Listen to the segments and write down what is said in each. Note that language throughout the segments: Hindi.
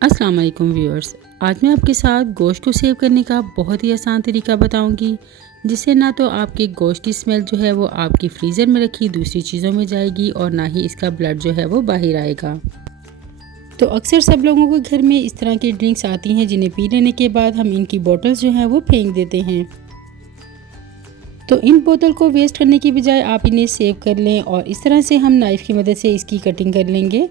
अस्सलाम वालेकुम व्यूअर्स। आज मैं आपके साथ गोश्त को सेव करने का बहुत ही आसान तरीका बताऊंगी, जिससे ना तो आपके गोश्त की स्मेल जो है वो आपकी फ्रीज़र में रखी दूसरी चीज़ों में जाएगी और ना ही इसका ब्लड जो है वो बाहर आएगा। तो अक्सर सब लोगों के घर में इस तरह की ड्रिंक्स आती हैं जिन्हें पी लेने के बाद हम इनकी बोतल्स जो हैं वो फेंक देते हैं। तो इन बोतल को वेस्ट करने की बजाय आप इन्हें सेव कर लें और इस तरह से हम नाइफ़ की मदद से इसकी कटिंग कर लेंगे।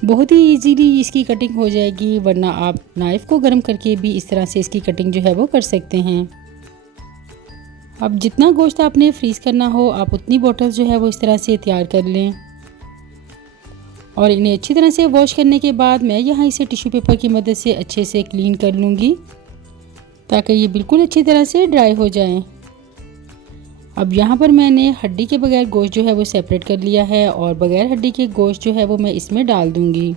बहुत ही इजीली इसकी कटिंग हो जाएगी, वरना आप नाइफ़ को गर्म करके भी इस तरह से इसकी कटिंग जो है वो कर सकते हैं। अब जितना गोश्त आपने फ्रीज़ करना हो आप उतनी बोतल जो है वो इस तरह से तैयार कर लें और इन्हें अच्छी तरह से वॉश करने के बाद मैं यहाँ इसे टिश्यू पेपर की मदद से अच्छे से क्लीन कर लूँगी ताकि ये बिल्कुल अच्छी तरह से ड्राई हो जाएं। अब यहाँ पर मैंने हड्डी के बगैर गोश्त जो है वो सेपरेट कर लिया है और बगैर हड्डी के गोश्त जो है वो मैं इसमें डाल दूँगी।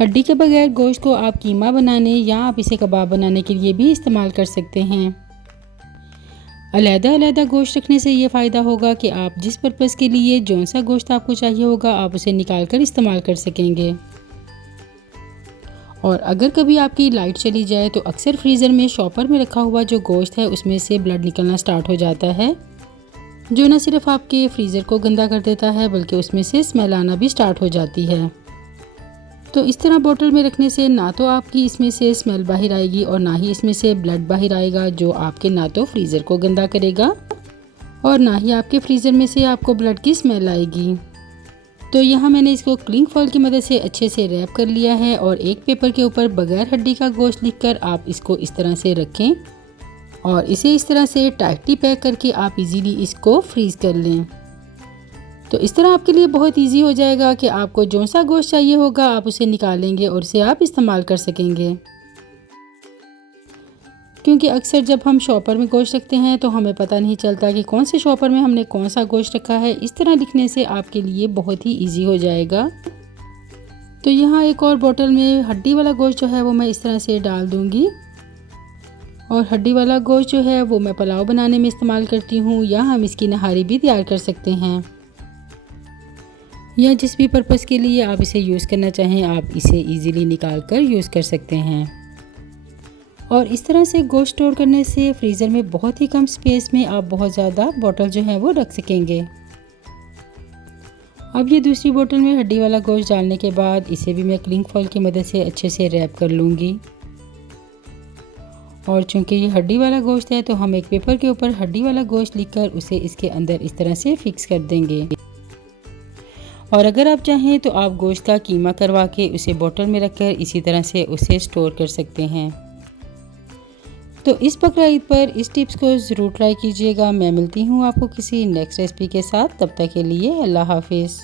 हड्डी के बगैर गोश्त को आप कीमा बनाने या आप इसे कबाब बनाने के लिए भी इस्तेमाल कर सकते हैं। अलग-अलग गोश्त रखने से ये फ़ायदा होगा कि आप जिस पर्पज़ के लिए जौन सा गोश्त आपको चाहिए होगा आप उसे निकाल कर इस्तेमाल कर सकेंगे। और अगर कभी आपकी लाइट चली जाए तो अक्सर फ्रीज़र में शॉपर में रखा हुआ जो गोश्त है उसमें से ब्लड निकलना स्टार्ट हो जाता है, जो न सिर्फ आपके फ्रीज़र को गंदा कर देता है बल्कि उसमें से स्मेल आना भी स्टार्ट हो जाती है। तो इस तरह बोतल में रखने से ना तो आपकी इसमें से स्मेल बाहर आएगी और ना ही इसमें से ब्लड बाहर आएगा, जो आपके ना तो फ्रीज़र को गंदा करेगा और ना ही आपके फ्रीज़र में से आपको ब्लड की स्मेल आएगी। तो यहाँ मैंने इसको क्लिंग फॉइल की मदद से अच्छे से रैप कर लिया है और एक पेपर के ऊपर बगैर हड्डी का गोश्त लिखकर आप इसको इस तरह से रखें और इसे इस तरह से टाइटली पैक करके आप इजीली इसको फ्रीज़ कर लें। तो इस तरह आपके लिए बहुत इजी हो जाएगा कि आपको जो सा गोश्त चाहिए होगा आप उसे निकालेंगे और उसे आप इस्तेमाल कर सकेंगे। क्योंकि अक्सर जब हम शॉपर में गोश्त रखते हैं तो हमें पता नहीं चलता कि कौन से शॉपर में हमने कौन सा गोश्त रखा है। इस तरह लिखने से आपके लिए बहुत ही इजी हो जाएगा। तो यहाँ एक और बोतल में हड्डी वाला गोश्त जो है वो मैं इस तरह से डाल दूँगी और हड्डी वाला गोश्त जो है वो मैं पुलाव बनाने में इस्तेमाल करती हूँ या हम इसकी नहारी भी तैयार कर सकते हैं, या जिस भी पर्पज़ के लिए आप इसे यूज़ करना चाहें आप इसे ईज़िली निकाल कर यूज़ कर सकते हैं। और इस तरह से गोश्त स्टोर करने से फ्रीज़र में बहुत ही कम स्पेस में आप बहुत ज़्यादा बोतल जो है वो रख सकेंगे। अब ये दूसरी बोतल में हड्डी वाला गोश्त डालने के बाद इसे भी मैं क्लिंग फॉइल की मदद से अच्छे से रैप कर लूँगी और चूँकि ये हड्डी वाला गोश्त है तो हम एक पेपर के ऊपर हड्डी वाला गोश्त लिखकर उसे इसके अंदर इस तरह से फिक्स कर देंगे। और अगर आप चाहें तो आप गोश्त का कीमा करवा के उसे बोतल में रखकर इसी तरह से उसे स्टोर कर सकते हैं। तो इस बकरा ईद पर इस टिप्स को ज़रूर ट्राई कीजिएगा। मैं मिलती हूँ आपको किसी नेक्स्ट रेसिपी के साथ, तब तक के लिए अल्लाह हाफिज़।